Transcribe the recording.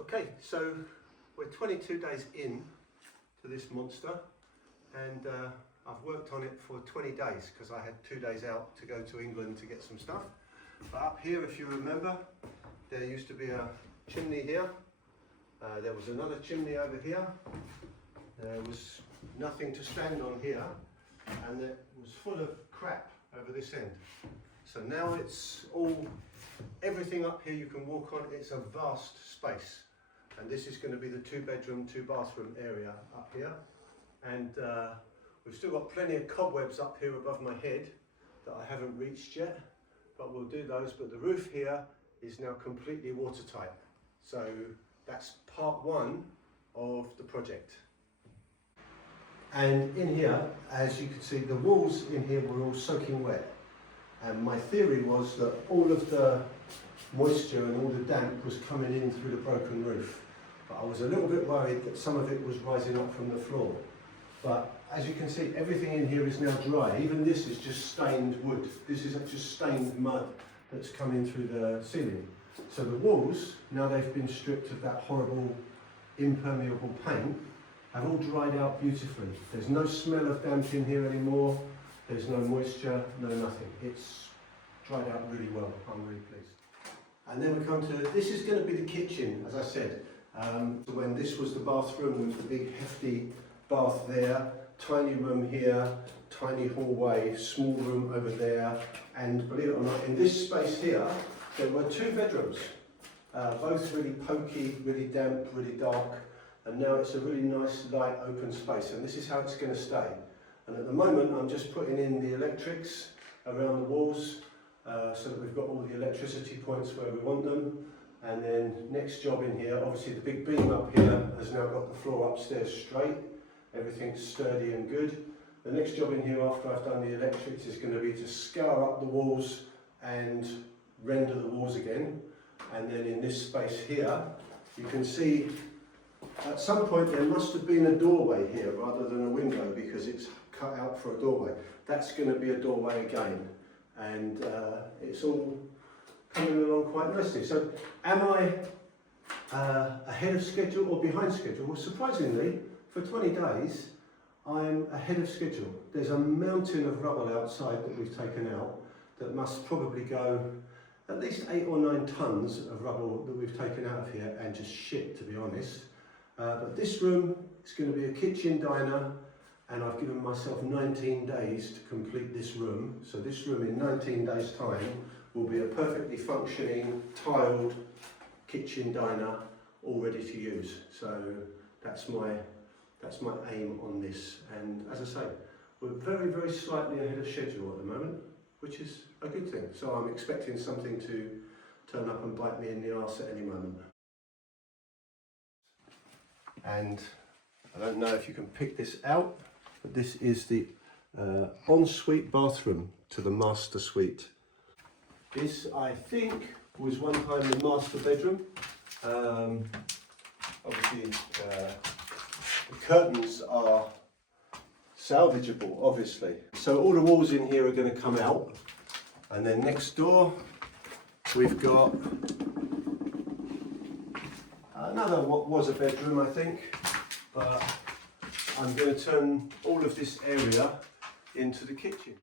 Okay, so we're 22 days in to this monster, and I've worked on it for 20 days because I had 2 days out to go to England to get some stuff. But up here, if you remember, there used to be a chimney here. There was another chimney over here. There was nothing to stand on here, and it was full of crap over this end. So now it's all, everything up here you can walk on. It's a vast space, and this is going to be the 2-bedroom, 2-bathroom area up here. And we've still got plenty of cobwebs up here above my head that I haven't reached yet, but we'll do those. But the roof here is now completely watertight. So that's part one of the project. And in here, as you can see, the walls in here were all soaking wet. And my theory was that all of the moisture and all the damp was coming in through the broken roof. But I was a little bit worried that some of it was rising up from the floor. But as you can see, everything in here is now dry. Even this is just stained wood. This is just stained mud that's coming through the ceiling. So the walls, now they've been stripped of that horrible impermeable paint, have all dried out beautifully. There's no smell of damp in here anymore. There's no moisture, no nothing. It's dried out really well. I'm really pleased. And then we come to, this is going to be the kitchen, as I said. When this was the bathroom with the big hefty bath there, tiny room here, tiny hallway, small room over there, and believe it or not, in this space here, there were 2 bedrooms, both really pokey, really damp, really dark, and now it's a really nice, light, open space, and this is how it's going to stay. And at the moment, I'm just putting in the electrics around the walls, so that we've got all the electricity points where we want them. And then next job in here, obviously the big beam up here has now got the floor upstairs straight. Everything's sturdy and good. The next job in here after I've done the electrics is going to be to scour up the walls and render the walls again. And then in this space here, you can see at some point there must have been a doorway here rather than a window because it's cut out for a doorway. That's going to be a doorway again. And it's all coming along quite nicely. So am I ahead of schedule or behind schedule? Well, surprisingly, for 20 days, I'm ahead of schedule. There's a mountain of rubble outside that we've taken out that must probably go at least 8 or 9 tons of rubble that we've taken out of here, and just shit, to be honest. But this room is going to be a kitchen diner, and I've given myself 19 days to complete this room. So this room in 19 days' time will be a perfectly functioning, tiled kitchen diner, all ready to use. So that's my aim on this. And as I say, we're very, very slightly ahead of schedule at the moment, which is a good thing. So I'm expecting something to turn up and bite me in the arse at any moment. And I don't know if you can pick this out, but this is the ensuite bathroom to the master suite. This, I think, was one time the master bedroom. Obviously, the curtains are salvageable, obviously. So all the walls in here are going to come out. And then next door, we've got another what was a bedroom, I think. But I'm going to turn all of this area into the kitchen.